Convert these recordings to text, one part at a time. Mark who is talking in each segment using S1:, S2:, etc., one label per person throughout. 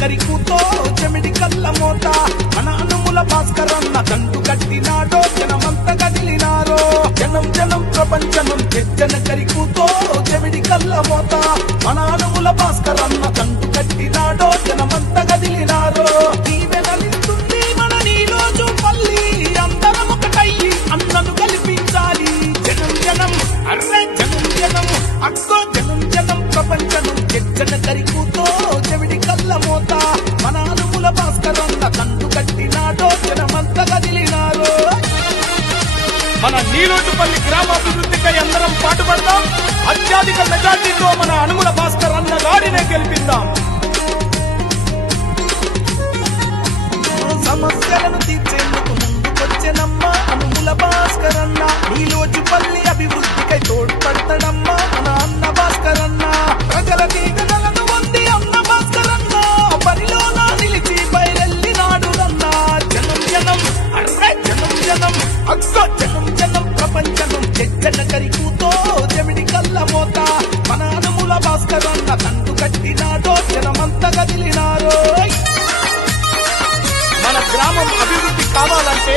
S1: కరికుతో చెమిడి కళ్ళ మోత మన అనుముల భాస్కరన్న దండు కట్టినాడో జనమంత కదిలినారో. జనం జనం ప్రపంచనం జజ్జన కరికుతో చెమిడి కళ్ళ మోత మన అనుముల భాస్కరన్న దండు కట్టినాడో జనమంత కదిలినారో. దీవెనలిస్తుంది జనం జనం అర్రే జనం జనం అక్కో జనం జనం ప్రపంచనం ఎచ్చన
S2: నీలోటుపల్లి గ్రామాభివృద్ధికై అందరం పాటుపడదాం. అత్యధిక మెజార్టీతో మన అనుగుల భాస్కర్ అన్న గారినే గెలిపిద్దాం.
S1: సమస్యలను తీర్చేందుకు ముందుకొచ్చెనమ్మ. అనుముల భాస్కరన్న అన్న నీలోచుపల్లి అభివృద్ధికై తోడ్పడతాడమ్మ. మన అన్న భాస్కరన్న ప్రజల దీవెనలను వంది అన్న భాస్కరన్న పనిలో నా నిలిచి బయలెల్లినాడు అన్న జనం జనం అర్రే జనం జనం అక్క జనం జనం కదిలినారో
S2: మన గ్రామం అభివృద్ధి కావాలంటే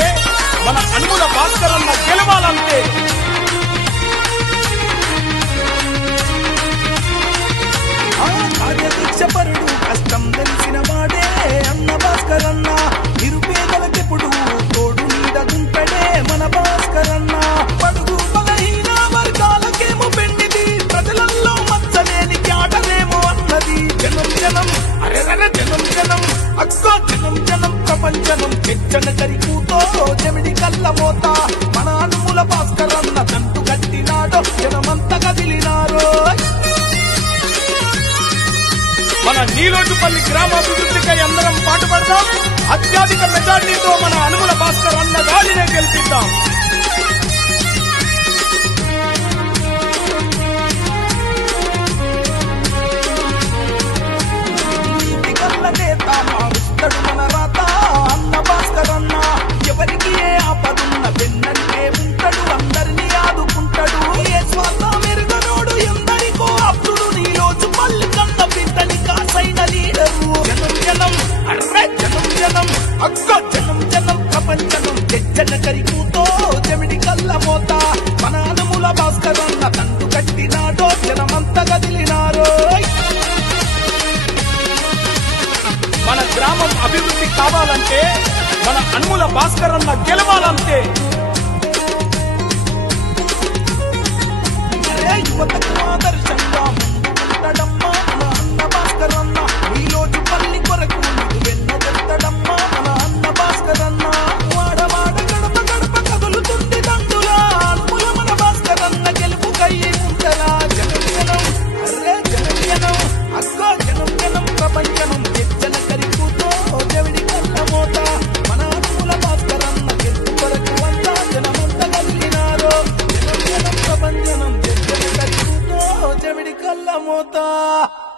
S1: పూతో కరికుతో జమిడి కళ్ళ మోత. మన అనుముల భాస్కరన్న తంటు కట్టినాడో జనమంతా కదిలినారో.
S2: మన నీలోటుపల్లి గ్రామాభివృద్ధికై అందరం పాటుపడదాం అత్యధిక మెజార్టీతో మన అనుగుల భాస్కర్ అన్న గాలినే గెలిపిద్దాం.
S1: మన
S2: కావాలంటే మన అన్ముల భాస్కర్ అన్న గెలవాలంటే った。